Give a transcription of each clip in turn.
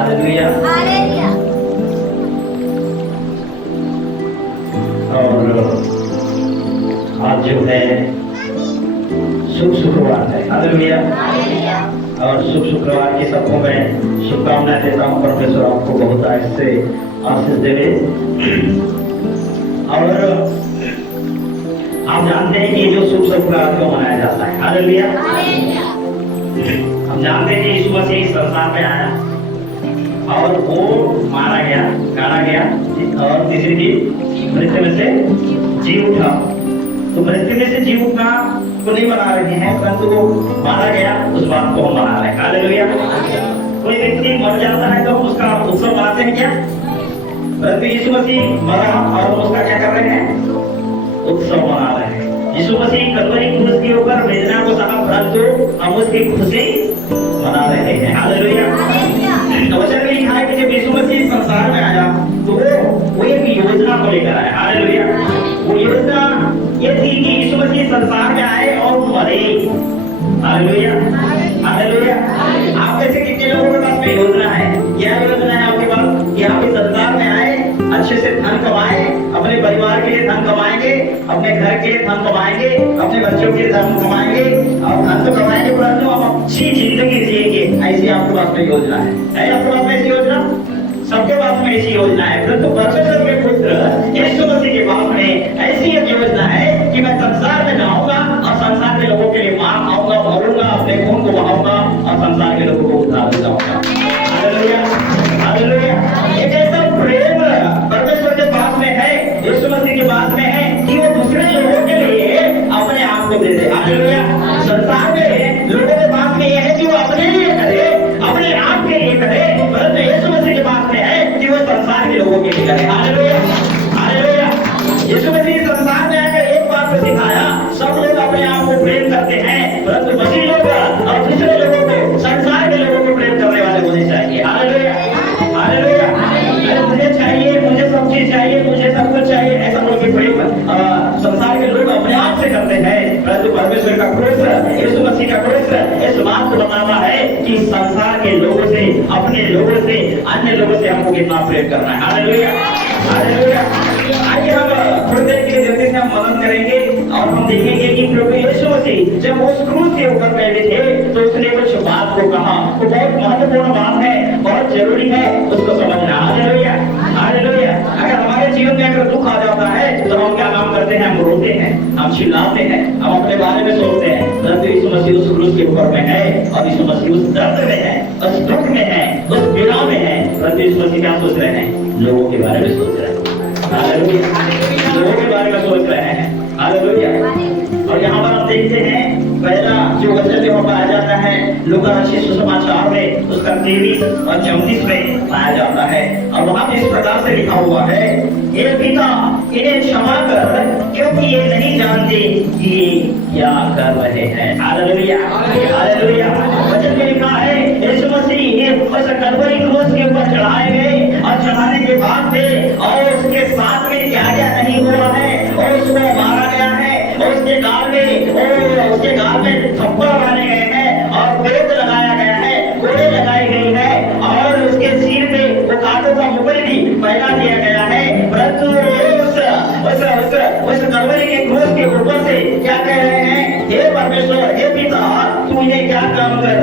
Hallelujah. और आज जो है शुभ शुक्रवार है। हालेलुया। और शुभ शुक्रवार की सबको मैं शुभकामनाएं देता हूँ। परमेश्वर आपको बहुत ऐसे आशीष देवे। और आप जानते हैं कि जो शुभ शुक्रवार क्यों मनाया जाता है। हालेलुया। हम जानते हैं कि यीशु मसीह इस संसार में आया और वो मारा गया, गाड़ा गया और तीसरे दिन मृत्यु में से जी उठा। तो मृत्यु में से जी उठना को नहीं मना रहे हैं, परंतु वो मारा गया उस बात को हम मना रहे हैं। हालेलुया। कोई व्यक्ति मर जाता है तो हम उसका उत्सव मनाते हैं क्या? परंतु यीशु मसीह मरा और हम उसका क्या कर रहे हैं? उत्सव मना रहे हैं। यीशु मसीह कलवरी क्रूस के ऊपर वेदना को सहा, परंतु हम उसकी खुशी मना रहे हैं। हालेलुया। वचन में लिखा है कि जब यीशु मसीह संसार में आया तो वो एक योजना को लेकर आया। हालेलुया। वो योजना ये थी कि यीशु मसीह संसार में आए और मरे। हालेलुया। हालेलुया। आप में से कितने लोगों के पास में योजना है? क्या योजना है आपके पास कि आप इस संसार में आए, अच्छे से धन कमाए, अपने परिवार के लिए धन कमाएंगे, अपने घर के लिए धन कमाएंगे, अपने बच्चों के लिए धन कमाएंगे और धन तो कमाएंगे, परंतु हम अच्छी जिंदगी जिएंगे। ऐसी आपके पास में योजना है आपके पास में ऐसी योजना? सबके पास में ऐसी योजना है। परंतु परमेश्वर के पुत्र यीशु मसीह के पास में ऐसी एक योजना है कि मैं संसार में जाऊंगा और संसार के लोगों के लिए मार खाऊंगा, मरूंगा, अपने खून को बहाऊंगा और संसार के लोगों को उद्धार दिलाऊंगा। हालेलुया। हालेलुया। एक ऐसा प्रेम परमेश्वर के पास में है, यीशु मसीह के पास में है कि वो दूसरे लोगों के लिए अपने आप को दे दे। हालेलुया। संसार में लोगों के पास में यह है कि वो अपने लिए करे, अपने आप के लिए करे, परंतु यीशु मसीह के पास में है कि वो संसार के लोगों के लिए करे। हालेलुया। हालेलुया। यीशु मसीह संसार में आकर एक बात को सिखाया, सब लोग अपने आप को प्रेम करते हैं, परंतु मसीह लोग और दूसरे लोगों को, संसार के लोगों को प्रेम करने वाले होने चाहिए। हालेलुया। हालेलुया। मुझे चाहिए, मुझे सब चीज चाहिए, मुझे सब कुछ चाहिए, ऐसा बोल के प्रेम संसार के लोग अपने आप से करते हैं, परंतु परमेश्वर का क्रूस, यीशु मसीह का क्रूस इस बात को बताता है कि संसार के लोगों से, अपने लोगों से, अन्य लोगों से हमको कितना प्रेम करना है। हालेलुया। हालेलुया। आइए हम थोड़ी देर के लिए जल्दी से हम मनन करेंगे और हम देखेंगे कि प्रभु यीशु मसीह जब उस क्रूस के ऊपर बैठे थे तो उसने कुछ बात को कहा। वो बहुत महत्वपूर्ण बात है, बहुत जरूरी है उसको समझना। हालेलुया। हालेलुया। अगर हमारे जीवन में अगर दुख आ जाता है तो हम क्या काम करते हैं? हम रोते हैं, हम चिल्लाते हैं, हम अपने बारे में सोचते हैं, परंतु यीशु मसीह उस क्रूस के ऊपर में है और यीशु मसीह उस दर्द में है, उस दुख में है, उस पीड़ा में है, परंतु यीशु मसीह क्या सोच रहे हैं? लोगों के बारे में सोच रहे हैं। हालेलुया। लोगों के बारे में सोच रहे हैं। हालेलुया। और यहाँ पर हम देखते हैं पहला जो वचन जो पाया जाता है लूका रचित सुसमाचार में, उसका 23 और 34 में पाया जाता है और वहाँ पे इस प्रकार से लिखा हुआ है, हे पिता इन्हें क्षमा कर क्योंकि ये नहीं जानते कि क्या कर रहे हैं। हालेलुया। हालेलुया। वचन में लिखा है यीशु मसीह उस कलवरी क्रूस के ऊपर चढ़ाए गए और चढ़ाने के बाद में और उसके साथ में क्या क्या नहीं हुआ है और उसको मारा गया है और उसके गाल में थप्पड़ मारे गए हैं और पेट लगाया गया है, गोली लगाई गई है और उसके सिर पे वो कांटों का मुकुट भी पहना दिया गया है, परंतु उस कलवरी के क्रूस के ऊपर से क्या कह रहे हैं? हे परमेश्वर, हे पिता, तू इन्हें क्या काम कर,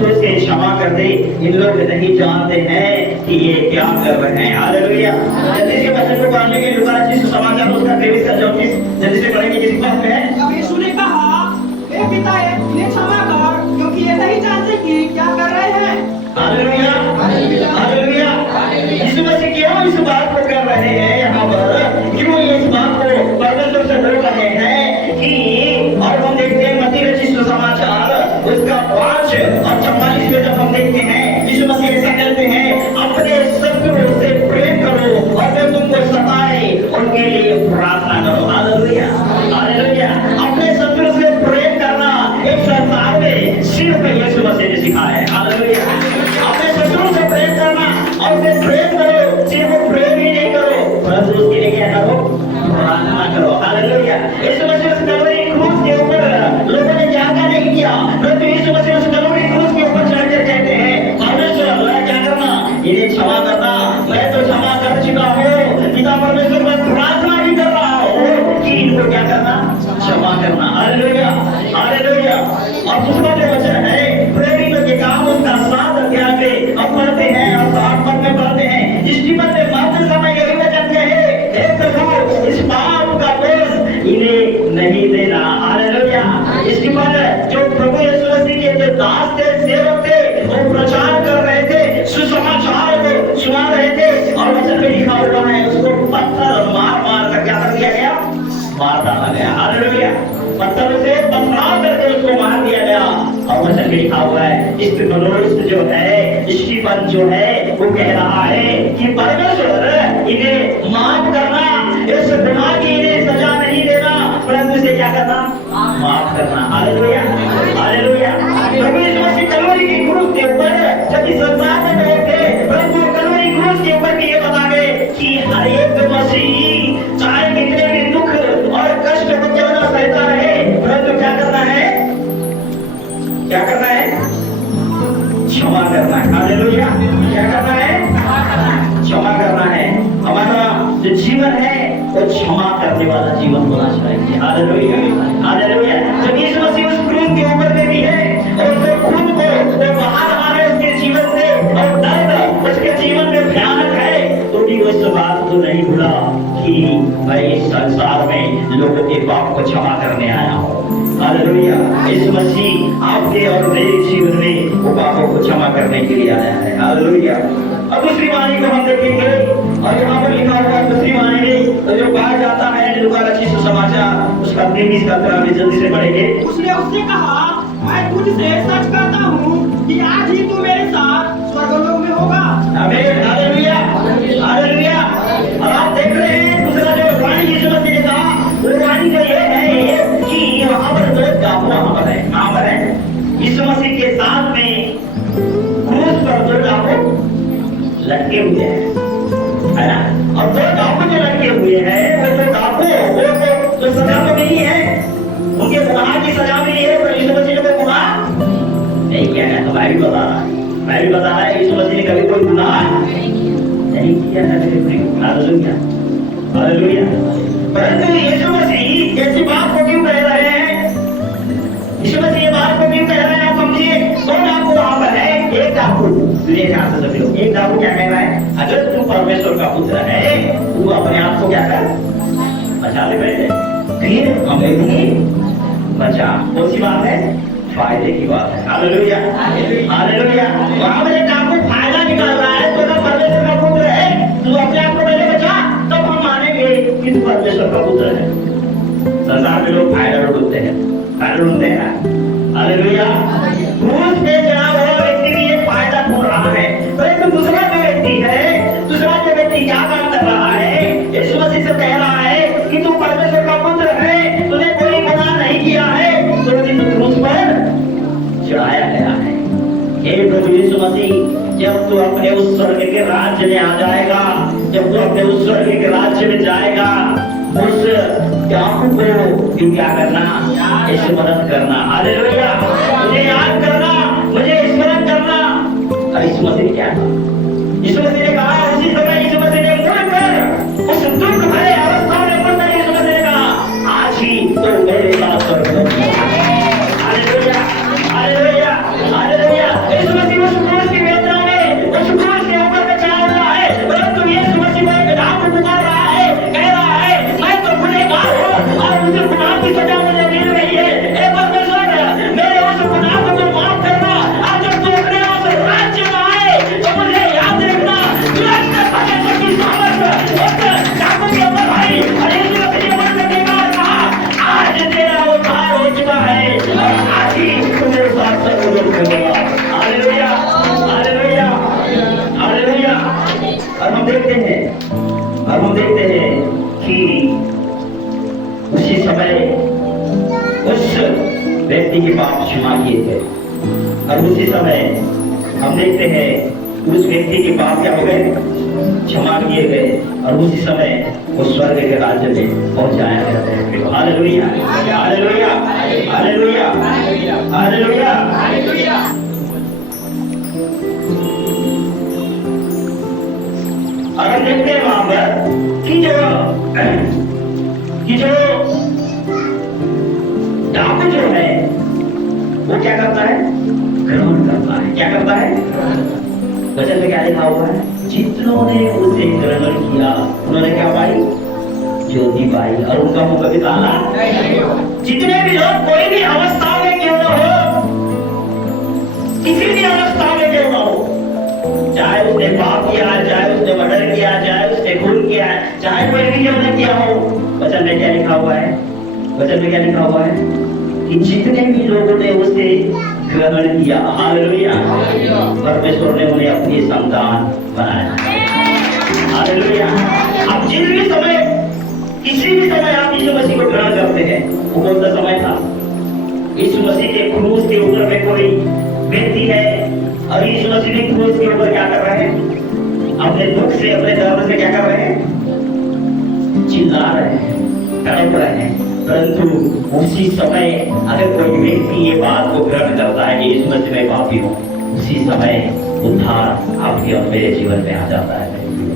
तू इसे क्षमा कर दे, इन लोग नहीं जानते हैं कि ये क्या कर रहे हैं। हालेलुया। जल्दी से वचन को पढ़ने के लूका रचित सुसमाचार उसका 23 और 34 जल्दी से पढ़ेंगे। किसी पास में है? तब यीशु ने कहा, हे पिता इन्हें क्षमा कर क्योंकि ये नहीं जानते कि क्या कर रहे हैं। हालेलुया। हालेलुया। यीशु मसीह क्यों इस बात को कर रहे हैं? यहाँ पर क्यों इस बात को परमेश्वर से बोल रहे हैं कि, और हम देखते हैं मत्ती रचित सुसमाचार उसका 5 और 44 में जब हम देखते हैं यीशु मसीह ऐसा कहते हैं, अपने शत्रुओं से प्रेम करो और जो तुमको सताए उनके लिए प्रार्थना करो। हालेलुया। हालेलुया। अपने शत्रु से प्रेम करना एक संसार में सिर्फ यीशु मसीह ने सिखाया है। हालेलुया। अपने शत्रु से प्रेम करना और उसे प्रेम करो, सिर्फ प्रेम ही नहीं करो परंतु उसके लिए क्या करो? प्रार्थना करो। हालेलुया। यीशु मसीह उस कलवरी क्रूस के ऊपर लोगों ने क्या नहीं किया, परंतु यीशु मसीह उस कलवरी क्रूस के ऊपर चढ़कर कहते हैं, परमेश्वर क्या करना? चुका हो, पिता परमेश्वर पर प्रार्थना भी कर रहा हो कि इनको क्या करना, क्षमा करना। Hallelujah, hallelujah. और दूसरा जो वचन है प्रेरितों के काम उसका 7 अध्याय में अब पढ़ते हैं और 8 पद में पढ़ते हैं। स्टीफन ने मरते समय यही वचन कहे, हे प्रभु इस पाप का बोझ इन्हें नहीं देना। हालेलुया। स्टीफन जो प्रभु यीशु मसीह के जो दास थे, सेवक थे, वो प्रचार कर रहे थे, सुसमाचार को सुना रहे थे और वचन में लिखा हुआ है उसको पत्थर मार मार कर क्या कर दिया गया, मार डाला गया। हालेलुया। पत्थर से पथराव करके उसको मार दिया गया और वचन में लिखा हुआ है स्तिफनुस जो है, स्टीफन जो है वो कह रहा है कि परमेश्वर इन्हें माफ करना, इस गुनाह की इन्हें सजा नहीं देना परंतु इसे क्या करना, माफ करना। Hallelujah, hallelujah. प्रभु यीशु मसीह कलवरी की क्रूस के ऊपर जब इस संसार में गए थे परंतु कलवरी क्रूस के ऊपर ये बता गए कि हर एक मसीही चाहे कितने भी दुख और कष्ट को क्यों ना सहता रहे परंतु क्या करना है, क्या करना है, क्षमा करना है। हालेलुया। क्या करना है, क्षमा करना है। हमारा जो जीवन है वो क्षमा करने वाला जीवन होना चाहिए। Hallelujah, hallelujah. जब यीशु मसीह उस क्रूस के ऊपर में भी है और उसके खून को वो बाहर आ रहे उसके जीवन से और दर्द उसके जीवन में भयानक है तो भी वो इस बात को नहीं भूला कि मैं इस संसार में लोगों के पाप को क्षमा करने आया हूँ। हालेलुया। यीशु मसीह आपके और मेरे जीवन में वो पापों को क्षमा करने के लिए आया है। हालेलुया। अब दूसरी वाणी को हम देखेंगे और यहाँ पर लिखा हुआ दूसरी वाणी में तो जो बाहर जाता है लूका रचित सुसमाचार उसका 23 का तरह में जल्दी से पढ़ेंगे। उसने उससे कहा, मैं तुझसे सच कहता हूँ कि आज ही तू मेरे साथ स्वर्गलोक में होगा। आमीन। Hallelujah, hallelujah. और आप देख रहे हैं दूसरा जो वाणी यीशु मसीह ने कहा वो वाणी तो ये है कि वहाँ पर दो डाकू वहाँ पर है, कहाँ पर है, यीशु मसीह के साथ में क्रूस पर दो डाकू लटके हुए हैं, है ना। और दो डाकू जो लटके हुए हैं वो दो डाकू वो तो सजा तो नहीं है, उनके गुनाह की सजा मिली है पर यीशु मसीह ने कोई गुनाह नहीं किया है। तो मैं भी बता रहा है यीशु मसीह ने कभी कोई गुनाह नहीं किया है। Hallelujah, hallelujah. परंतु यीशु मसीह ऐसी बात को क्यों कह रहे हैं, यीशु मसीह ये बात को क्यों कह रहे हैं, समझिए। दो डाकू वहां पर है, एक डाकू दुनिया के हाथ से सभी लोग, एक डाकू क्या कह रहा है, अगर तू परमेश्वर का पुत्र है तू अपने आप को क्या कर, बचा ले पहले फिर हमें भी बचा। कौन सी बात है, फायदे की बात है। Hallelujah, hallelujah. वहां पर एक डाकू फायदा निकाल रहा है तो अगर परमेश्वर का पुत्र है तू अपने आप को पहले बचा तब हम मानेंगे कि तू परमेश्वर का पुत्र है। संसार में लोग फायदा ढूंढते हैं, फायदा ढूंढते हैं। हालेलुया। क्रूस पे चढ़ा हुआ व्यक्ति भी एक फायदा ढूंढ रहा है परंतु दूसरा जो व्यक्ति है, दूसरा जो व्यक्ति क्या काम कर रहा है, यीशु मसीह से कह रहा है कि तू परमेश्वर का पुत्र है, तूने कोई गुनाह नहीं किया है तो तुझे क्रूस पर चढ़ाया गया है। हे प्रभु यीशु मसीह, जब तू अपने उस स्वर्ग के राज्य में आ जाएगा, जब तू अपने उस स्वर्ग के राज्य में जाएगा उस डाकू को भी क्या करना, स्मरण करना। हालेलुया। मुझे याद करना, मुझे स्मरण करना। और यीशु मसीह ने क्या कहा, यीशु मसीह ने कहा उसी समय यीशु मसीह ने मुड़कर उस दुख भरे अवस्था में मुड़कर यीशु मसीह ने कहा आज ही तो मेरे साथ स्वर्गलोक में। Hallelujah, hallelujah, hallelujah. यीशु मसीह उस क्रूस की वेदना में उस क्रूस के ऊपर में चढ़ा हुआ है परंतु यीशु मसीह को एक डाकू पुकार रहा है, कह रहा है मैं तो गुनहगार हूं और मुझे गुनाह की सजा मुझे मिल रही है। हे परमेश्वर, मेरे उस गुनाह को तुम माफ करना और जब तू अपने उस राज्य में आए तो मुझे याद रखना तुरंत परमेश्वर की सामर्थ उस डाकू के ऊपर आई और यीशु मसीह ने मुझसे बेकार कहा आज तेरा उद्धार हो चुका है और आज ही तू मेरे साथ स्वर्गलोक में होगा। Hallelujah, hallelujah, hallelujah. और हम देखते हैं कि उसी समय उस व्यक्ति के पाप क्षमा किए थे और उसी समय हम देखते हैं उस व्यक्ति के पाप क्या हो गए, क्षमा किए गए और उसी समय वो स्वर्ग के राज्य में पहुंचाया गया। Hallelujah, hallelujah, hallelujah, hallelujah, hallelujah. और हम देखते हैं वहां पर कि जो डाकू जो है वो क्या करता है, ग्रहण करता है। क्या करता है? वचन में क्या लिखा हुआ है? जितनों ने उसे ग्रहण किया उन्होंने क्या पाई? ज्योति पाई, और उनका मुख कभी काला। जितने भी लोग कोई भी अवस्था में क्यों न हो, किसी भी अवस्था में क्यों न हो, चाहे उसने पाप किया, चाहे उसने मर्डर किया, चाहे उसने खून किया, चाहे कोई भी क्यों न किया हो, वचन में क्या लिखा हुआ है? वचन में क्या लिखा हुआ है कि जितने भी लोगों ने उसे ग्रहण किया, हालेलुया, परमेश्वर ने उन्हें अपनी संतान बनाया। हालेलुया। अब जिस भी समय, किसी भी समय आप यीशु मसीह को ग्रहण करते हैं, वो कौन सा समय था? यीशु मसीह के क्रूस के ऊपर में कोई व्यक्ति है और यीशु मसीह के क्रूस के ऊपर क्या कर रहे हैं? अपने दुख से, अपने दर्द से क्या कर रहे हैं? चिल्ला रहे हैं, तड़प रहे हैं। परंतु उसी समय अगर कोई व्यक्ति ये बात को ग्रहण करता है कि यीशु मसीह में पापी हूं, उसी समय उद्धार आपके और मेरे जीवन में आ जाता है।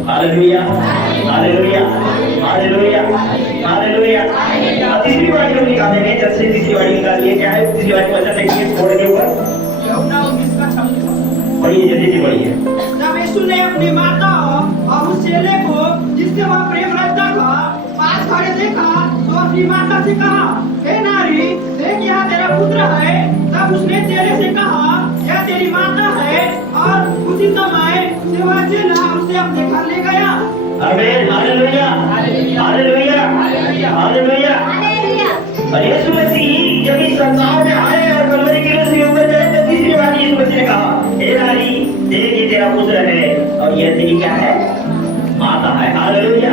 Hallelujah, hallelujah, hallelujah, hallelujah. तीसरी वाली लोग निकालेंगे, जब से तीसरी वाली निकालिए। क्या है तीसरी वाली? वचन देखिए थोड़े के ऊपर पढ़िए, जल्दी से पढ़िए। जब यीशु ने अपनी माता और उस चेले को जिससे वह प्रेम रखता था पास खड़े देखा तो अपनी माता से कहा, हे नारी, देख यहाँ तेरा पुत्र है। तब उसने चेले से कहा, यह तेरी माता है। और उसी समय से वह चेला उसे अपने घर ले गया। आमीन, हालेलुया, हालेलुया, हालेलुया। और यीशु मसीह जब इस संसार में आए और कलवरी के क्रूस के ऊपर चढ़े, तो तीसरी बार यीशु मसीह ने कहा, हे नारी, देख ये तेरा पुत्र है और यह तेरी क्या है? माता है। हालेलुया।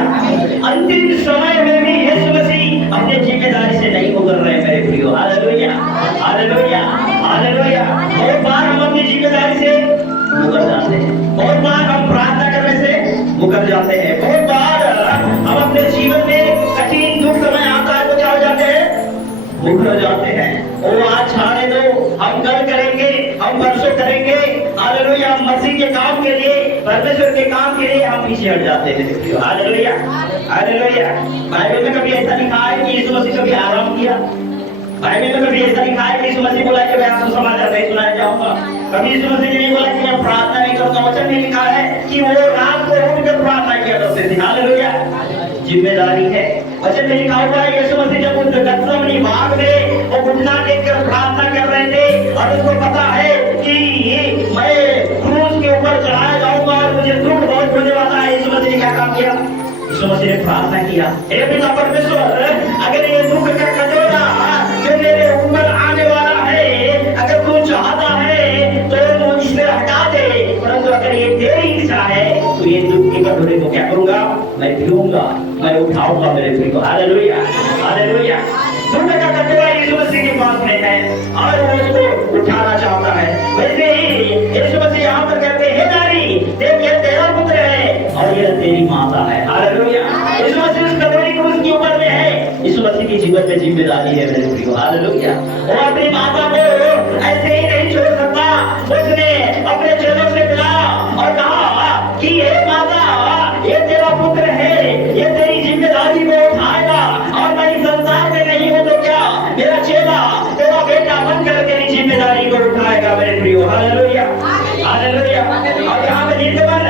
अंतिम समय में भी यीशु मसीह अपने जिम्मेदारी से नहीं मुकर रहे मेरे प्रियो। Hallelujah, hallelujah, hallelujah. बहुत बार हम अपनी जिम्मेदारी से मुकर जाते हैं, बहुत बार हम प्रार्थना करने से मुकर जाते हैं, बहुत बार हम अपने जीवन में कठिन दुख समय आता है तो क्या हो जाते हैं? मुकर जाते हैं। वो आज छाने दो, हम कल करेंगे, हम परसों करेंगे। हालेलुया। मसीह के काम के लिए, परमेश्वर के काम के लिए हम पीछे हट जाते हैं। Hallelujah, hallelujah. बाइबल में कभी ऐसा लिखा है कि यीशु मसीह कभी आराम किया? बाइबल में कभी ऐसा लिखा है कि यीशु मसीह बोला कि मैं आपको समाचार नहीं सुनाया जाऊंगा? कभी यीशु मसीह ने नहीं बोला कि मैं प्रार्थना नहीं करूंगा? वचन में लिखा है कि वो रात को उठकर प्रार्थना किया करते थे। हालेलुया। जिम्मेदारी है। वचन में लिखा हुआ है यीशु मसीह जब उस गत्सेमनी बाग में वो घुटना टेककर प्रार्थना कर रहे थे और उसको पता है कि मैं क्रूस के ऊपर चढ़ाया जाऊंगा और मुझे दुख बहुत होने वाला है, यीशु मसीह ने क्या काम किया? यीशु मसीह ने प्रार्थना किया, हे पिता परमेश्वर, अगर ये दुख का कटोरा जो मेरे ऊपर आने वाला है, अगर तू चाहता है तो इसे हटा दे, परंतु अगर ये तेरी इच्छा है तो ये दुख के कटोरे को क्या करूंगा? मैं पीऊंगा, मैं उठाऊंगा मेरे प्रिय को। Hallelujah, hallelujah. दुख का कटोरा यीशु मसीह के पास में है और वो उसको उठाना चाहता है। वैसे ही यीशु मसीह यहाँ पर कहते हैं, हे नारी, देख यह तेरा पुत्र है और यह तेरी माता है। हालेलुया। यीशु मसीह उस कटोरे को उसके ऊपर में है। यीशु मसीह की जीवन में जिम्मेदारी है मेरे प्रिय। हालेलुया। वो अपनी माता को ऐसे ही नहीं छोड़ सकता। उसने अपने चेलों से मिला और कहा कि हे माता, ये तेरा पुत्र है, ये तेरी जिम्मेदारी को उठाएगा और मैं इस संसार में नहीं हूं तो क्या मेरा चेला, तेरा बेटा बनकर तेरी जिम्मेदारी को उठाएगा मेरे प्रियो। Hallelujah, hallelujah. और यहाँ पे निर्गमन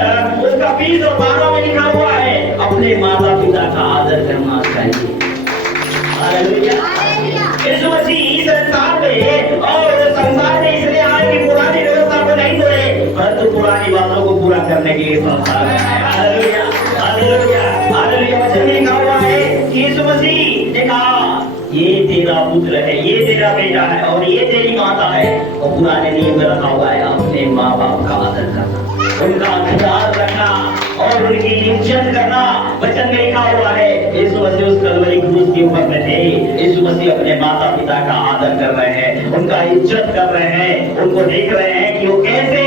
उसका 20 और 12 में लिखा हुआ है, अपने माता पिता का आदर करना चाहिए। हालेलुया। यीशु मसीह संसार में और संसार में इसलिए आए कि पुरानी व्यवस्था को नहीं तोड़े, परंतु पुरानी बातों को पूरा करने के लिए संसार में आए। Hallelujah, hallelujah, hallelujah. वचन में लिखा हुआ है कि यीशु मसीह ने कहा, ये तेरा पुत्र है, ये तेरा बेटा है और ये तेरी माता है। और पुराने नियम में रखा हुआ है अपने माँ बाप का आदर करना, उनका ख्याल रखना और उनकी इज्जत करना। वचन में लिखा हुआ है यीशु मसीह उस कलवरी क्रूस के ऊपर में थे। यीशु मसीह अपने माता पिता का आदर कर रहे हैं, उनका इज्जत कर रहे हैं, उनको देख रहे हैं कि वो कैसे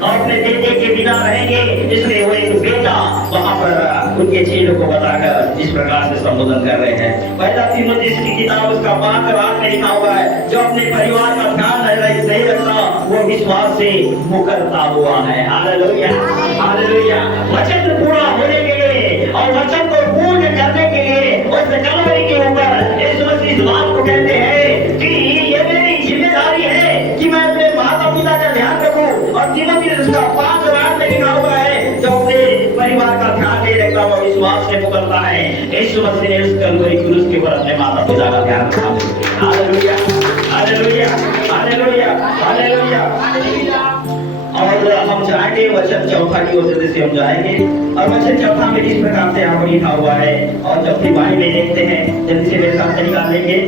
अपने बेटे के बिना रहेंगे। इसलिए वो एक बेटा वहां पर उनके चेलों को बताकर इस प्रकार से संबोधन कर रहे हैं। पहला तीमुथियुस की किताब उसका 5 में लिखा हुआ है, जो अपने परिवार का ध्यान नहीं रखता वो विश्वास से मुकरता हुआ है। Hallelujah, hallelujah. वचन पूरा होने के लिए और देखता हुआ विश्वास से पुकारता है, यीशु मसीह ने उस कलवरी क्रूस के ऊपर अपने माता पिता का ध्यान रखा। Hallelujah, hallelujah, hallelujah, hallelujah. और हम जाएंगे वचन चौथा की ओर से हम जाएंगे, और वचन चौथा में इस प्रकार से यहाँ पर लिखा हुआ है, और जब सिपाही में देखते हैं, जल्दी से मेरे साथ निकाल लेंगे,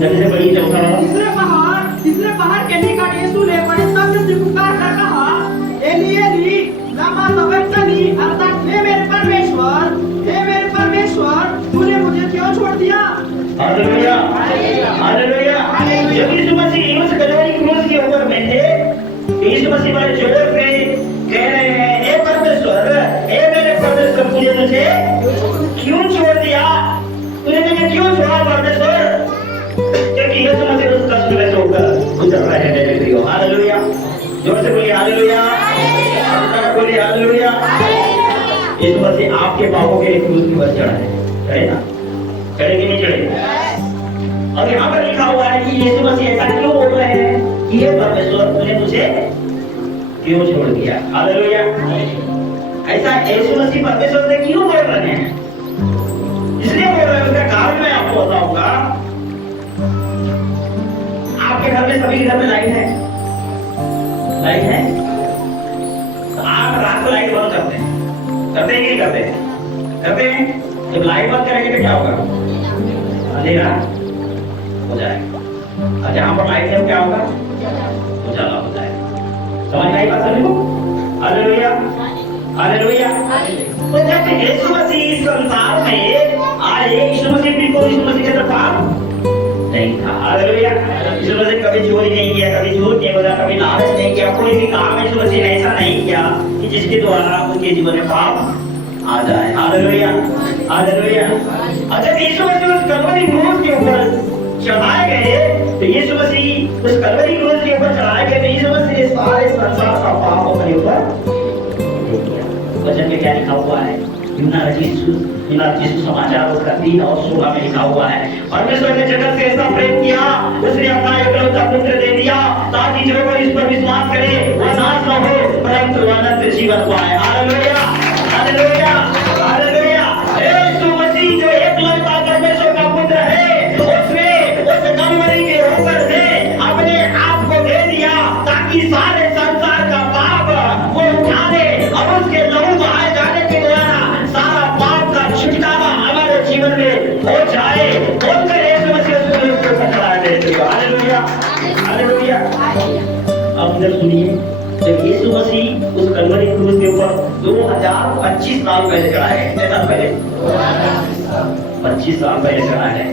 जल्दी से बड़ी चौथा। तीसरे पहाड़ के निकट यीशु ने बड़े शब्द से पुकार कर कहा, एली एली लमा सबक्तनी, अर्थात हे मेरे परमेश्वर, हे मेरे परमेश्वर, तूने मुझे क्यों छोड़ दिया। Hallelujah, hallelujah. जब यीशु मसीह उस कलवरी क्रूस के ऊपर में थे, यीशु मसीह बड़े जोर से कह रहे हैं, हे परमेश्वर, हे मेरे परमेश्वर, तूने मुझे क्यों छोड़ दिया, तूने मुझे क्यों छोड़ा परमेश्वर। क्योंकि यीशु मसीह उस कष्ट में होकर गुजर रहे हैं मेरे प्रियो। हालेलुया, जोर से बोलिए हालेलुया, बोलिए हालेलुया। यीशु मसीह आपके पापों के लिए क्रूस पर चढ़ा है, चढ़े ना, चढ़े कि नहीं चढ़े। और यहाँ पर लिखा हुआ है कि यीशु मसीह ऐसा क्यों बोल रहे हैं कि हे परमेश्वर, तूने मुझे क्यों छोड़ दिया। हालेलुया। ऐसा यीशु मसीह परमेश्वर से क्यों बोल रहे हैं, इसलिए बोल रहे हैं, उसका कारण मैं आपको बताऊंगा। आपके घर में, सभी घर में लाइट है, लाइट है, तो आप रात को लाइट बंद करते हैं, करते हैं कि नहीं करते, करते हैं। जब लाइट बंद करेंगे तो क्या होगा, अंधेरा हो जाएगा, और जहां पर लाइट है क्या होगा, उजाला हो जाएगा। समझ आई बात सभी को। Hallelujah, hallelujah. तो जब यीशु मसीह इस संसार में आए, यीशु मसीह बिल्कुल यीशु मसीह के तरफ नहीं था। हालेलुया। यीशु मसीह कभी चोरी नहीं किया, कभी झूठ नहीं बोला, कभी लालच नहीं किया, कोई भी काम यीशु मसीह ने ऐसा नहीं किया कि जिसके द्वारा उनके जीवन में पाप आ जाए। Hallelujah, hallelujah. और जब यीशु मसीह उस कलवरी क्रूस के ऊपर चढ़ाए गए, तो यीशु मसीह उस कलवरी क्रूस के ऊपर चढ़ाए गए, तो यीशु मसीह ने सारे संसार का पाप अपने ऊपर ले लिया। वचन में क्या लिखा हुआ है, यूहन्ना समाचार उसका 3 और 16 में लिखा हुआ है, परमेश्वर ने जगत से ऐसा प्रेम किया, उसने अपना एकलौता पुत्र दे दिया, ताकि जो कोई इस पर विश्वास करे वह नाश न हो परंतु अनंत जीवन पाए। Hallelujah, hallelujah, hallelujah. यीशु मसीह जो एकलौता परमेश्वर का पुत्र है, उसने उस कलवरी के ऊपर से अपने आप को दे दिया, ताकि सारे संसार का पाप वो उठा ले, और उसके लहू बहाए जाने के द्वारा सारा पाप का छुटकारा हमारे जीवन में हो जाए। बोलकर यीशु मसीह उस पर चढ़ा दे। Hallelujah, hallelujah. अब इधर सुनिए, जब यीशु मसीह उस कलवरी क्रूस के ऊपर 2025 साल पहले चढ़ा है, कितने साल पहले, 25 साल पहले चढ़ा है,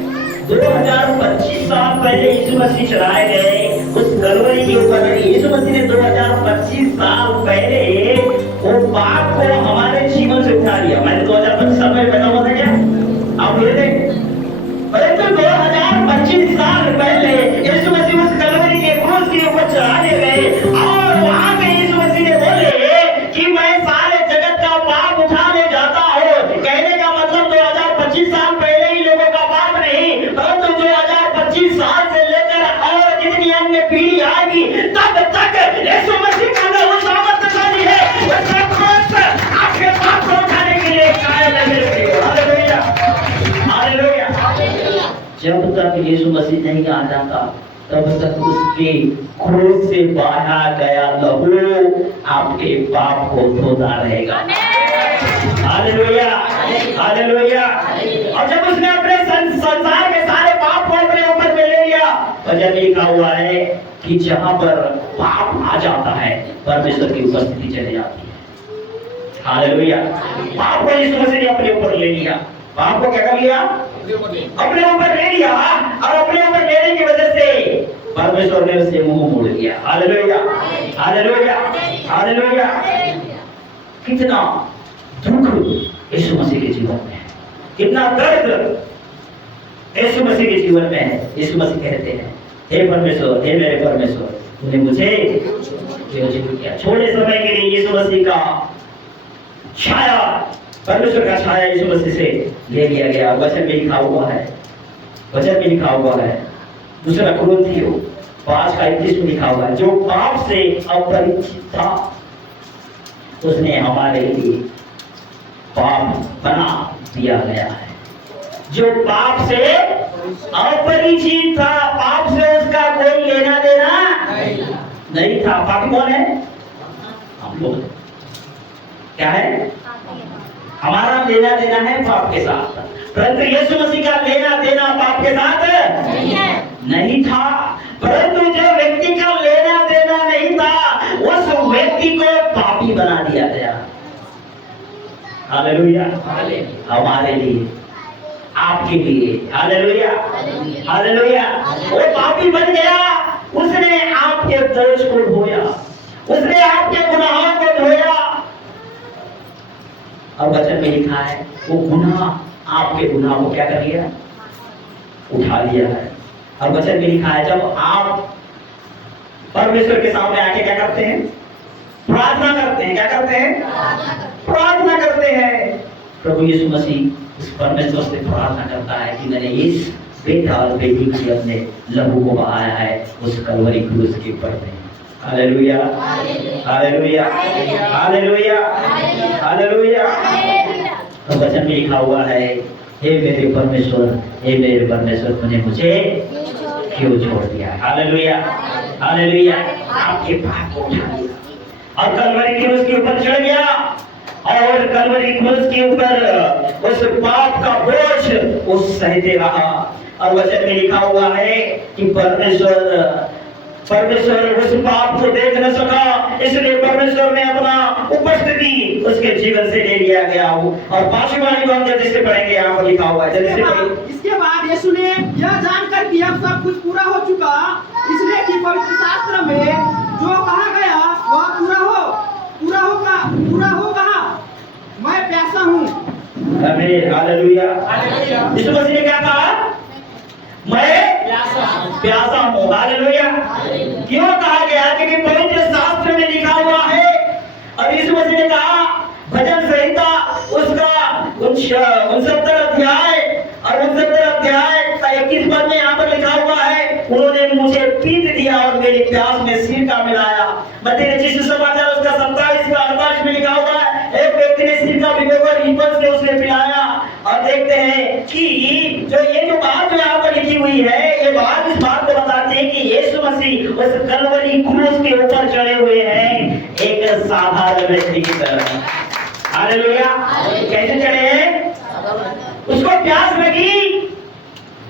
2025 साल पहले यीशु मसीह चढ़ाए गए उस कलवरी के ऊपर। यीशु मसीह ने 2025 साल पहले वो पाप को हमारे जीवन से उठा लिया। मैंने 2025 साल पहले पैदा हुआ था क्या, आप बोले थे, परंतु 2025 साल पहले यीशु मसीह उस कलवरी के क्रूस के ऊपर चढ़ाए गए, और वहां पे यीशु मसीह ने बोले कि मैं सारे जगत का पाप उठा ले जाता हूँ। कहने का मतलब 2025 साल पहले ही लोगों का पाप नहीं, परंतु 2025 साल से लेकर और जितनी अन्य पीढ़ी आएगी तब तक यीशु मसीह का वो सामर्थ्यशाली है, उसका क्रूस आपके पाप को उठाने के लिए कायल है। Hallelujah, hallelujah. जब तक यीशु मसीह नहीं आ जाता, तब तक उसके क्रूस से बहा गया लहू आपके पाप को धोता रहेगा। Hallelujah, hallelujah. और जब उसने अपने संसार के सारे पाप को अपने ऊपर में ले लिया, वचन में लिखा हुआ है कि जहां पर पाप आ जाता है, परमेश्वर की उपस्थिति चली जाती है। हालेलुया। पाप को यीशु मसीह ने अपने ऊपर ले लिया, पाप को क्या कर लिया, अपने ऊपर ले लिया, और अपने ऊपर लेने की वजह से परमेश्वर ने उससे मुंह मोड़ लिया। Hallelujah, hallelujah, hallelujah. कितना दुख यीशु मसीह के जीवन में है, कितना दर्द यीशु मसीह के जीवन में है। यीशु मसीह कहते हैं, हे परमेश्वर, हे मेरे परमेश्वर, तूने मुझे क्यों किया। थोड़े समय के लिए यीशु मसीह का छाया, परमेश्वर का छाया यीशु मसीह से ले लिया गया। वचन में लिखा हुआ है, वचन में लिखा हुआ है, दूसरा कुरिन्थियों 5:21 में लिखा हुआ है, जो पाप से अपरिचित था उसने हमारे लिए पाप बना दिया गया है। जो पाप से अपरिचित था, पाप से उसका कोई लेना देना नहीं था। पापी कौन है? हम लोग। क्या है? हमारा लेना देना है पाप के साथ, परंतु यीशु मसीह का लेना देना पाप के साथ नहीं था। परंतु जो व्यक्ति का लेना देना नहीं था, उस व्यक्ति को पापी बना दिया गया। हालेलुया। हमारे लिए, आपके लिए। Hallelujah, hallelujah. वो पापी बन गया, उसने आपके दोष को धोया, उसने आपके गुनाहों को धोया। और वचन में लिखा है वो गुनाह, आपके गुनाह को क्या कर लिया? उठा लिया है। और वचन में लिखा है जब आप परमेश्वर के सामने आके क्या करते हैं? प्रार्थना करते हैं। क्या करते हैं? प्रार्थना करते हैं। प्रभु यीशु मसीह इस परमेश्वर से प्रार्थना करता है कि मैंने इस बेटा और बेटी की अपने लहू को बहाया है उस कलवरी क्रूस के ऊपर में। Hallelujah, hallelujah, hallelujah, hallelujah. तो वचन में लिखा हुआ है, हे मेरे परमेश्वर, हे मेरे परमेश्वर, तूने मुझे क्यों छोड़ दिया? Hallelujah, hallelujah. आपके पाप को उठा लिया और कलवरी क्रूस के ऊपर चढ़ गया, और कलवरी क्रूस के ऊपर उस पाप का बोझ उस सहते रहा। और वचन में लिखा हुआ है कि परमेश्वर उस पाप को देख न सका, इसलिए परमेश्वर ने अपना उपस्थिति उसके जीवन से ले लिया गया। और पांचवी वाली को हम जल्दी से पढ़ेंगे, यहाँ पर लिखा हुआ है, जल्दी से पढ़िए। इसके बाद यीशु ने यह जानकर कि अब सब कुछ पूरा हो चुका, इसलिए कि पवित्र शास्त्र में जो कहा गया वह पूरा हो कहा, मैं प्यासा हूँ। आमीन, हालेलुया। यीशु मसीह ने क्या कहा? मैं प्यासा हूँ। हालेलुया। क्यों कहा गया? क्योंकि पवित्र शास्त्र में लिखा हुआ है। और यीशु मसीह ने कहा, भजन संहिता उसका 69 अध्याय और 69 अध्याय का 21 पद में यहाँ पर लिखा हुआ है, उन्होंने मुझे पीट दिया और मेरी प्यास में सिरका मिलाया। मत्ती रचित सुसमाचार उसका 27 का 48 में लिखा हुआ है, एक व्यक्ति ने सिरका भिगोकर रीपन से उसे पिलाया। और देखते हैं कि जो ये जो बात जो यहाँ पर लिखी हुई है, ये बात इस बात को बताते हैं कि यीशु मसीह उस कलवरी क्रूस के ऊपर चढ़े हुए हैं एक साधारण व्यक्ति की तरह। हालेलुया। कैसे चढ़े हैं? उसको प्यास लगी,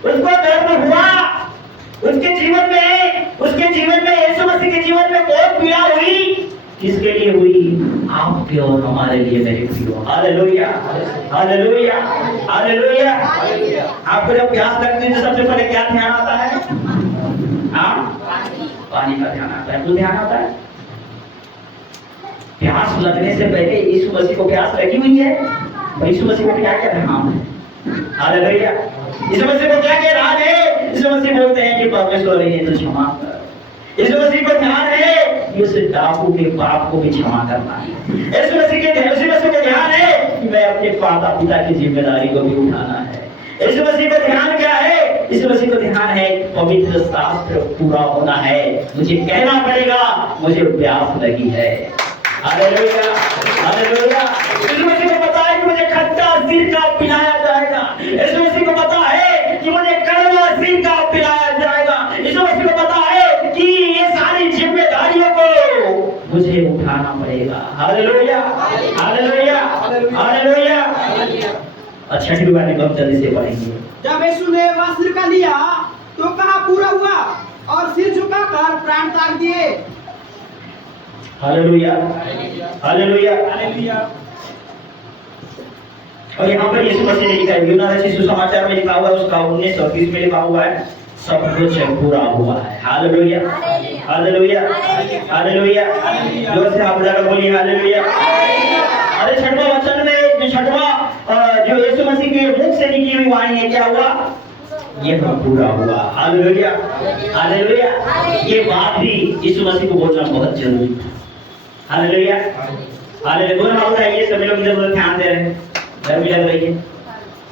उसको दर्द हुआ, उसके जीवन में यीशु मसीह के जीवन में बहुत पीड़ा हुई। किसके लिए हुई? आपके और हमारे लिए, मेरे प्रियो। Hallelujah, hallelujah, hallelujah. आपको जब प्यास लगती है तो सबसे पहले क्या ध्यान आता है? पानी का ध्यान आता है। तो ध्यान आता है प्यास लगने से पहले यीशु मसीह को प्यास लगी हुई है। यीशु मसीह को क्या कह रहा है? हालेलुया। यीशु मसीह को क्या कह रहा है? यीशु मसीह बोलते हैं कि परमेश्वर इन्हें तो क्षमा कर। यीशु मसीह को ध्यान है कि उस डाकू के पाप को भी क्षमा करना है। यीशु मसीह को ध्यान है कि मैं अपने माता पिता की जिम्मेदारी को भी उठाना है। यीशु मसीह को ध्यान क्या है? यीशु मसीह को ध्यान है पवित्र शास्त्र पूरा होना है, मुझे कहना पड़ेगा मुझे प्यास लगी है। Hallelujah, hallelujah. यीशु मसीह को पता है कि मुझे खट्टा सिरका पिलाया जाएगा। यीशु मसीह को पता है कि मुझे कड़वा सिरका पिलाया जाएगा। यीशु मसीह को पता है कि ये सारी जिम्मेदारियों को मुझे उठाना पड़ेगा। Hallelujah, hallelujah, hallelujah. अच्छा, छठी वाली हम जल्दी से पढ़ेंगे। जब यीशु ने वह सिरका लिया तो कहा पूरा हुआ, और सिर झुकाकर प्राण त्याग दिए। Hallelujah, hallelujah, hallelujah. और यहाँ पर यीशु मसीह ने लिखा है, यूहन्ना रचित सुसमाचार में लिखा हुआ है, उसका 19:30 में लिखा हुआ है, सब कुछ पूरा हुआ है। Hallelujah, hallelujah, hallelujah. जोर से आप जाकर बोलिए हालेलुया। अरे छठवां वचन में जो यीशु मसीह के मुख से निकली हुई वाणी है, क्या हुआ? ये तो पूरा हुआ। Hallelujah, hallelujah. ये बात भी यीशु मसीह को बोलना बहुत जरूरी है। Hallelujah, hallelujah. बोलना होता है, ये सभी लोग इधर ध्यान दे रहे हैं, डर भी लग रही है।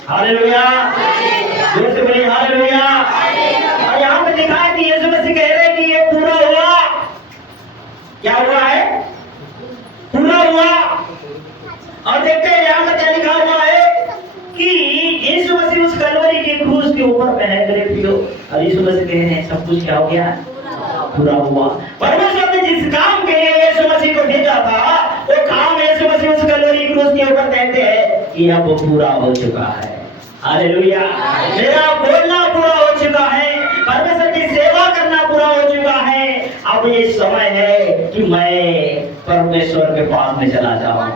हालेलुया, जोर से बोलिए हालेलुया। और यहाँ पे लिखा है कि यीशु मसीह कह रहे हैं कि ये पूरा हुआ। क्या हुआ है? पूरा हुआ। ऊपर में है मेरे प्रियो। और यीशु मसीह कह रहे हैं सब कुछ क्या हो गया, पूरा हुआ। परमेश्वर ने जिस काम के लिए यीशु मसीह को भेजा था, वो काम यीशु मसीह उस कलवरी क्रूस के ऊपर कहते हैं कि अब वो पूरा हो चुका है। हालेलुया। मेरा बोलना पूरा हो चुका है, परमेश्वर की सेवा करना पूरा हो चुका है। अब ये समय है कि मैं परमेश्वर के पास में चला जाऊं।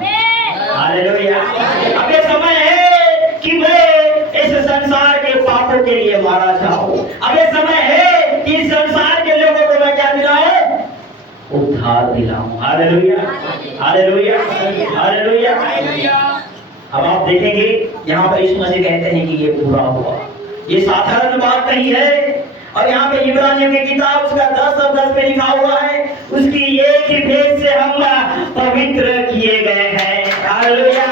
हालेलुया। अब ये समय है कि मैं इस संसार के पापों के लिए मारा जाऊं। अब ये समय है कि इस संसार के लोगों को मैं क्या दिलाऊं, उद्धार दिलाऊं। Hallelujah, hallelujah, hallelujah. अब आप देखेंगे यहाँ पर यीशु मसीह कहते हैं कि ये पूरा हुआ। ये साधारण बात नहीं है। और यहाँ पे इब्रानियों की किताब उसका 10 और 10 पे लिखा हुआ है, उसकी एक ही भेद से हम पवित्र किए गए हैं। Hallelujah,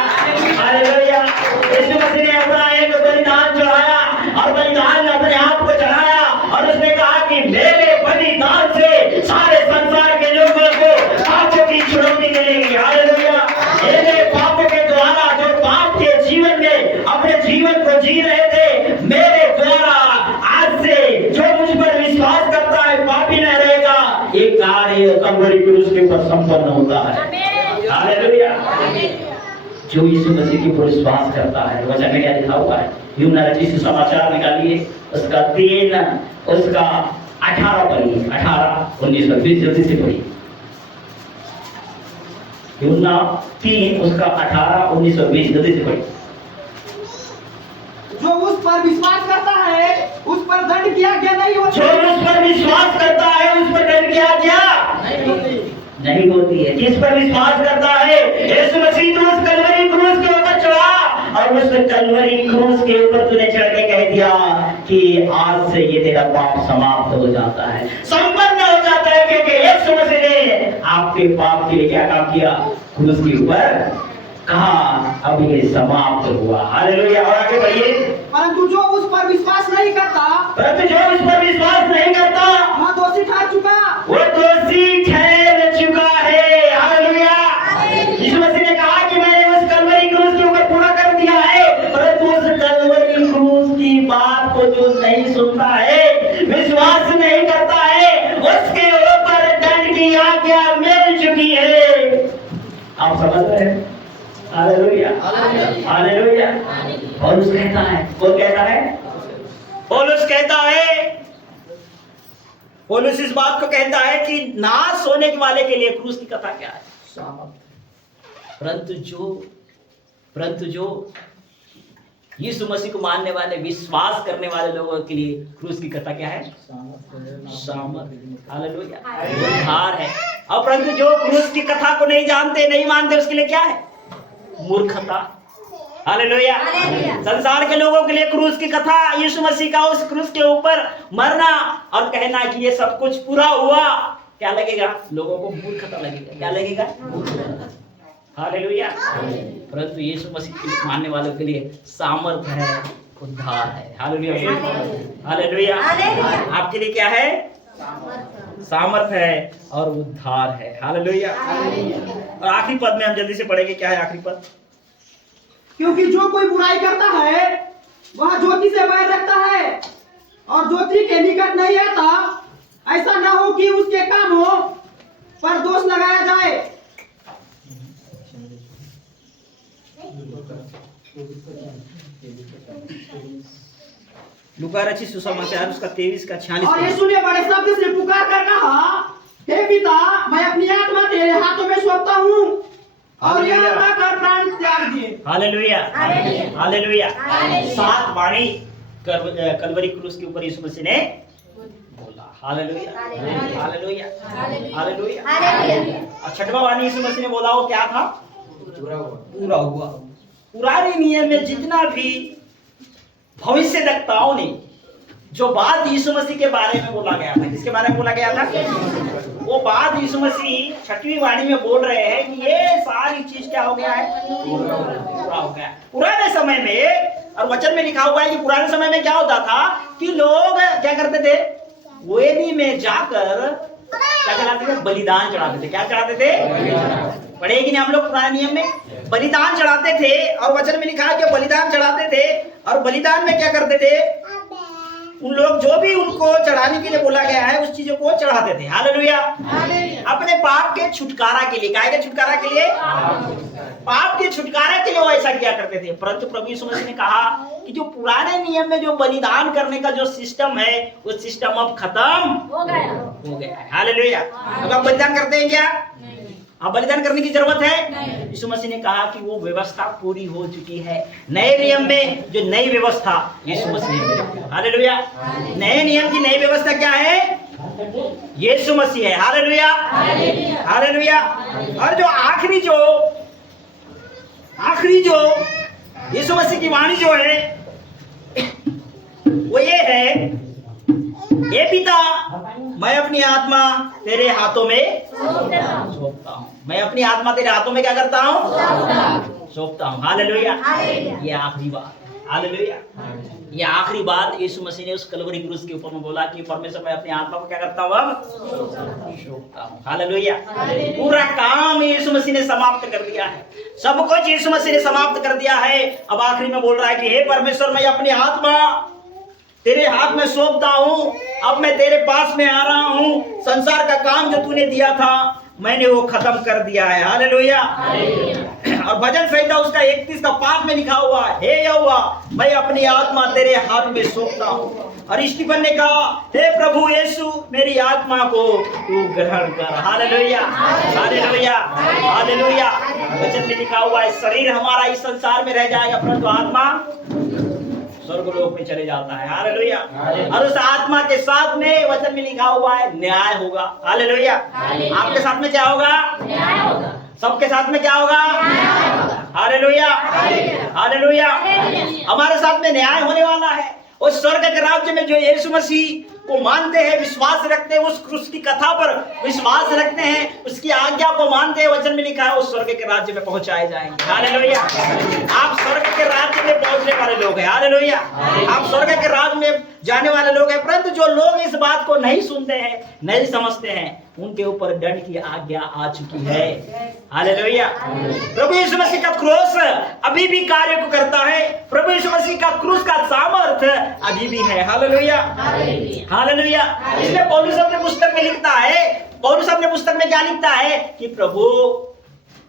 hallelujah. यीशु मसीह ने अपना एक बलिदान चढ़ाया और बलिदान में अपने आप को चढ़ाया और उसने कहा कि मेरे बलिदान से सारे संसार के लोगों को पापों की छुड़ौती मिलेगी। हालेलुया। मेरे पापों के द्वारा जो पाप के जीवन में अपने जीवन को जी रहे थे, मेरे द्वारा आज से जो मुझ पर विश्वास करता है पापी न रहेगा। ये कार्य कलवरी क्रूस के ऊपर संपन्न होता है। हालेलुया। जो यीशु मसीह के ऊपर विश्वास करता है, वचन में क्या लिखा हुआ है, यूहन्ना रचित सुसमाचार निकालिए, उसका 3 उसका 18 पढ़िए, 18 19 20 जल्दी से पढ़िए। यूहन्ना 3 उसका 18 19 और 20 जल्दी से पढ़िए। जो उस पर विश्वास करता है उस पर दंड किया गया नहीं होता। जो उस पर विश्वास करता है उस पर दंड किया गया नहीं होती है। किस पर विश्वास करता है? यीशु मसीह तो उस कलवरी क्रूस के ऊपर चढ़ा और उस कलवरी क्रूस के ऊपर तूने चढ़ के कह दिया कि आज से ये तेरा पाप समाप्त हो जाता है, संपन्न हो जाता है, क्योंकि यीशु मसीह ने आपके पाप के लिए क्या काम किया, क्रूस के ऊपर कहा अब ये समाप्त हुआ। हालेलुया। और आगे बढ़िए। परंतु जो उस पर विश्वास नहीं करता, परंतु जो उस पर विश्वास नहीं करता, वह दोषी ठहर चुका, वो दोषी ठहर चुका है। हालेलुया। यीशु मसीह ने कहा कि मैंने उस कलवरी क्रूस के ऊपर पूरा कर दिया है, परंतु उस कलवरी क्रूस की बात को जो नहीं सुनता है, विश्वास नहीं करता है, उसके ऊपर दंड की आज्ञा मिल चुकी है। आप समझ रहे हैं? Hallelujah, hallelujah. पौलुस कहता है, कौन कहता है? पौलुस कहता है, पौलुस इस बात को कहता है कि नाश होने वाले के लिए क्रूस की कथा क्या है, परंतु जो यीशु मसीह को मानने वाले, विश्वास करने वाले लोगों के लिए क्रूस की कथा क्या है, सामर्थ। हालेलुया, उद्धार है। और परंतु जो क्रूस की कथा को नहीं जानते, नहीं मानते, उसके लिए क्या है, मूर्खता। हालेलुया। संसार के लोगों के लिए क्रूस की कथा, यीशु मसीह का उस क्रूस के ऊपर मरना और कहना कि ये सब कुछ पूरा हुआ, क्या लगेगा लोगों को, मूर्खता लगेगा। क्या लगेगा? हालेलुया। परंतु यीशु मसीह के मानने वालों के लिए सामर्थ है, उद्धार है। Hallelujah, hallelujah. आपके लिए क्या है? सामर्थ है और उद्धार है। हालेलुया। और आखिरी पद में हम जल्दी से पढ़ेंगे, क्या है आखिरी पद? क्योंकि जो कोई बुराई करता है वह ज्योति से बैर रखता है और ज्योति के निकट नहीं आता, ऐसा न हो कि उसके कामों पर दोष लगाया जाए। लूका रचित सुसमाचार उसका 23 का 46। और यीशु ने बड़े शब्द से पुकार कर कहा, हे पिता, मैं अपनी आत्मा तेरे हाथों में सौंपता हूँ, और यह कहकर प्राण त्याग दिए। Hallelujah, hallelujah. 7 वाणी कलवरी क्रूस के ऊपर यीशु मसीह ने बोला। Hallelujah, hallelujah, hallelujah. और 6वां वाणी यीशु मसीह ने बोला, वो क्या था? पूरा हुआ। पुराने नियम में जितना भी भविष्यद्वक्ताओं ने जो बात यीशु मसीह के बारे में बोला गया था, किसके बारे में बोला गया था? वो बात यीशु मसीह 6वीं वाणी में बोल रहे हैं कि ये सारी चीज क्या हो गया है, पूरा हो गया। पुराने समय में, और वचन में लिखा हुआ है कि पुराने समय में क्या होता था कि लोग क्या करते थे, वेदी में जाकर क्या चढ़ाते थे, बलिदान चढ़ाते थे। क्या चढ़ाते थे? पढ़ेगी नहीं हम लोग पुराने नियम में, बलिदान चढ़ाते थे। और वचन में लिखा है कि बलिदान चढ़ाते थे, और बलिदान में क्या करते थे, उन लोग जो भी उनको चढ़ाने के लिए बोला गया है उस चीजों को चढ़ाते थे। हालेलुया। अपने पाप के छुटकारा के लिए, काय के छुटकारा के लिए, पाप के छुटकारा के लिए वो ऐसा किया करते थे। परंतु प्रभु यीशु मसीह ने कहा कि जो पुराने नियम में जो बलिदान करने का जो सिस्टम है वो सिस्टम अब खत्म हो गया है। हालेलुया। अब आप बलिदान करते हैं क्या? अब बलिदान करने की जरूरत है? यीशु मसीह ने कहा कि वो व्यवस्था पूरी हो चुकी है। नए नियम में जो नई व्यवस्था यीशु मसीह ने, हालेलुया, नए नियम की नई व्यवस्था क्या है? यीशु मसीह है। Hallelujah, hallelujah. और जो आखिरी जो यीशु मसीह की वाणी जो है वो ये है, हे पिता मैं अपनी आत्मा तेरे हाथों में सौंपता हूँ। मैं अपनी आत्मा तेरे हाथों में क्या करता हूँ? सौंपता हूँ। हालेलुया। ये आखिरी बात, हालेलुया, ये आखिरी बात यीशु मसीह ने उस कलवरी क्रूस के ऊपर में बोला कि परमेश्वर मैं अपनी आत्मा को क्या करता हूँ? अब सौंपता हूँ। हालेलुया। पूरा काम यीशु मसीह ने समाप्त कर दिया है। सब कुछ यीशु मसीह ने समाप्त कर दिया है। अब आखिरी में बोल रहा है कि हे परमेश्वर मैं अपनी आत्मा तेरे हाथ में सौंपता हूँ। अब मैं तेरे पास में आ रहा हूँ। संसार का काम जो तूने दिया था मैंने वो खत्म कर दिया है। हालेलुया। और भजन संहिता उसका 31 का 5 में लिखा हुआ है, हे यहोवा मैं अपनी आत्मा तेरे हाथ में सौंपता हूँ। और स्टीफन ने कहा, हे प्रभु यीशु मेरी आत्मा को तू ग्रहण कर। Hallelujah, hallelujah, hallelujah. वचन में लिखा हुआ है शरीर हमारा इस संसार में रह जाएगा परंतु आत्मा स्वर्गलोक में चले जाता है। हालेलुया। और उस आत्मा के साथ में वचन में लिखा हुआ है न्याय होगा। हालेलुया। आपके साथ में क्या होगा? न्याय होगा। सबके साथ में क्या होगा? Hallelujah, hallelujah. हमारे साथ में न्याय होने वाला है। उस स्वर्ग के राज्य में जो यीशु मसीह को मानते हैं, विश्वास रखते हैं, उस क्रूस की कथा पर विश्वास रखते हैं, उसकी आज्ञा को मानते हैं, वचन में लिखा है उस स्वर्ग के राज्य में पहुंचाए जाएंगे। हालेलुया। आप स्वर्ग के राज्य में पहुंचने वाले लोग हैं। हालेलुया। आप स्वर्ग के राज्य में जाने वाले लोग हैं। परंतु जो लोग इस बात को नहीं सुनते हैं, नहीं समझते हैं, उनके ऊपर दंड की आज्ञा आ चुकी है। हालेलुया। प्रभु यीशु मसीह का क्रूस अभी भी कार्य को करता है। प्रभु यीशु मसीह का क्रूस का सामर्थ्य अभी भी है। Hallelujah, hallelujah. इसलिए पौलुस अपने पुस्तक में लिखता है, पौलुस अपने पुस्तक में क्या लिखता है कि प्रभु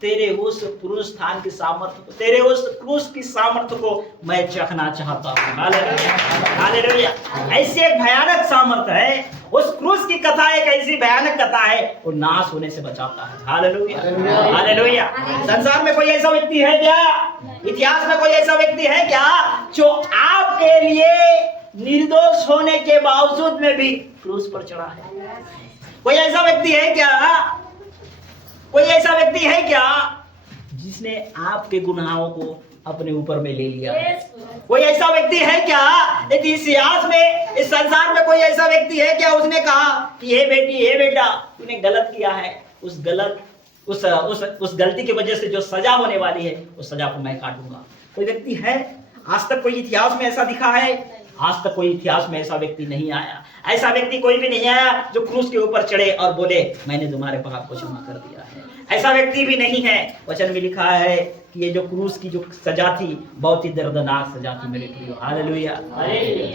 तेरे उस पुरुषार्थ की सामर्थ्य को, तेरे उस क्रूस की सामर्थ्य को मैं चखना चाहता हूँ। Hallelujah, hallelujah. ऐसी एक भयानक सामर्थ्य है। उस क्रूस की कथा एक ऐसी भयानक कथा है, वो नाश होने से बचाता है। Hallelujah, hallelujah. संसार में कोई ऐसा व्यक्ति है क्या? इतिहास में कोई ऐसा व्यक्ति है क्या जो आपके लिए निर्दोष होने के बावजूद में भी क्रूस पर चढ़ा है? कोई ऐसा व्यक्ति है क्या? कोई ऐसा व्यक्ति है क्या जिसने आपके गुनाहों को अपने ऊपर में ले लिया? कोई ऐसा व्यक्ति है क्या इस इतिहास में, इस संसार में कोई ऐसा व्यक्ति है क्या उसने कहा कि हे बेटी, हे बेटा, तूने गलत किया है, उस गलती की वजह से जो सजा होने वाली है उस सजा को मैं काटूंगा? कोई व्यक्ति है? आज तक कोई इतिहास में ऐसा दिखा है? आज तक कोई इतिहास में ऐसा व्यक्ति नहीं आया। ऐसा व्यक्ति कोई भी नहीं आया जो क्रूस के ऊपर चढ़े और बोले मैंने तुम्हारे पाप को क्षमा कर दिया है। ऐसा व्यक्ति भी नहीं है। वचन में लिखा है कि ये जो क्रूस की जो सजा थी बहुत ही दर्दनाक सजा थी मेरे प्रियो। हालेलुया,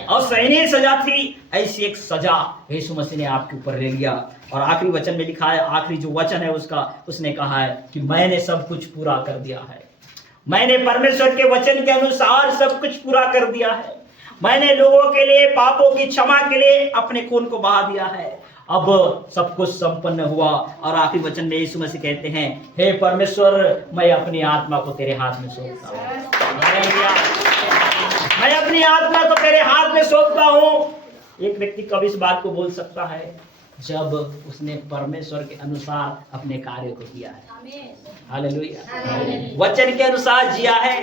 और सहनीय सजा थी। ऐसी एक सजा यीशु मसीह ने आपके ऊपर ले लिया। और आखिरी वचन में लिखा है, आखिरी जो वचन है उसका, उसने कहा है कि मैंने सब कुछ पूरा कर दिया है। मैंने परमेश्वर के वचन के अनुसार सब कुछ पूरा कर दिया है। मैंने लोगों के लिए, पापों की क्षमा के लिए अपने खून को बहा दिया है। अब सब कुछ संपन्न हुआ। और आखिरी वचन में यीशु मसीह कहते हैं, हे परमेश्वर मैं अपनी आत्मा को तेरे हाथ में सौंपता हूँ। मैं अपनी आत्मा को तेरे हाथ में सौंपता हूँ। एक व्यक्ति कब इस बात को बोल सकता है? जब उसने परमेश्वर के अनुसार अपने कार्य को किया है। हालेलुया। वचन के अनुसार जिया है,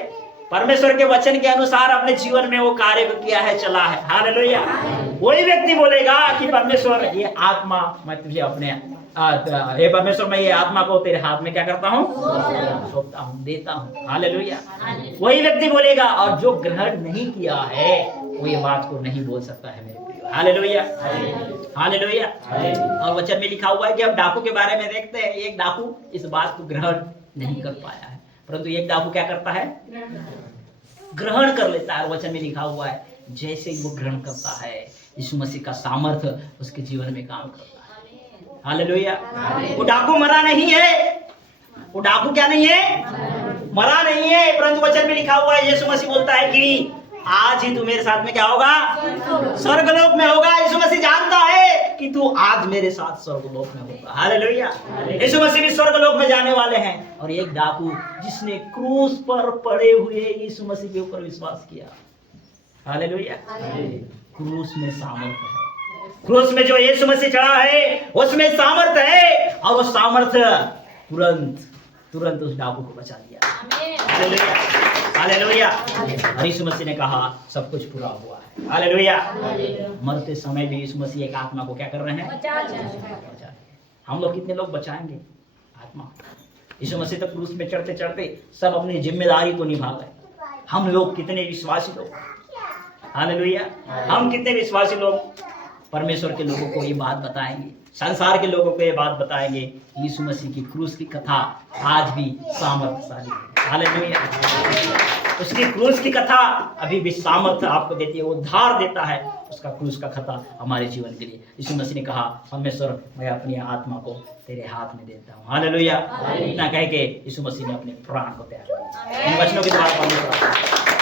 परमेश्वर के वचन के अनुसार अपने जीवन में वो कार्य को किया है, चला है। हालेलुया। वही व्यक्ति बोलेगा कि परमेश्वर ये आत्मा मैं तुझे अपने, हे परमेश्वर मैं ये आत्मा को तेरे हाथ में क्या करता हूँ? सौंपता हूँ, देता हूँ। हालेलुया। वही व्यक्ति बोलेगा। और जो ग्रहण नहीं किया है वो ये बात को नहीं बोल सकता है मेरे प्रिय। Hallelujah, hallelujah. और वचन में लिखा हुआ है कि हम डाकू के बारे में देखते हैं। एक डाकू इस बात को ग्रहण नहीं कर पाया है, परंतु एक डाकू क्या करता है? ग्रहण कर लेता है। वचन में लिखा हुआ है जैसे वो ग्रहण करता है यीशु मसीह का सामर्थ्य उसके जीवन में काम करता है। हालेलुया। वो डाकू मरा नहीं है, वो डाकू क्या नहीं है, मरा नहीं है, परंतु वचन में लिखा हुआ है, यीशु मसीह बोलता है कि आज ही तू मेरे साथ में क्या होगा, स्वर्गलोक में होगा। यीशु मसीह जानता है कि तू आज मेरे साथ स्वर्गलोक में होगा। हालेलुया। यीशु मसीह भी स्वर्गलोक में जाने वाले हैं। और एक डाकू जिसने क्रूस पर पड़े हुए यीशु मसीह के ऊपर विश्वास किया। हालेलुया। क्रूस में सामर्थ्य है, क्रूस में जो यीशु मसीह चढ़ा है उसमें सामर्थ्य है, और वो सामर्थ्य तुरंत उस डाकू को बचा लिया। Hallelujah, hallelujah. और यीशु मसीह ने कहा सब कुछ पूरा हुआ है। हालेलुया। मरते समय भी यीशु मसीह एक आत्मा को क्या कर रहे हैं, बचा। हम लोग कितने लोग बचाएंगे आत्मा? यीशु मसीह तो क्रूस में चढ़ते चढ़ते सब अपनी जिम्मेदारी को निभा गए। हम लोग कितने विश्वासी लोग, हालेलुया, हम कितने विश्वासी लोग परमेश्वर के लोगों को ये बात बताएंगे, संसार के लोगों को ये बात बताएंगे, यीशु मसीह की क्रूस की कथा आज भी सामर्थ्यशाली है। हालेलुया। उसकी क्रूस की कथा अभी भी सामर्थ्य आपको देती है, उद्धार देता है उसका क्रूस का कथा हमारे जीवन के लिए। यीशु मसीह ने कहा परमेश्वर मैं अपनी आत्मा को तेरे हाथ में देता हूँ। हालेलुया। इतना कह के यीशु मसीह ने अपने प्राण को त्याग दिया। इन वचनों के द्वारा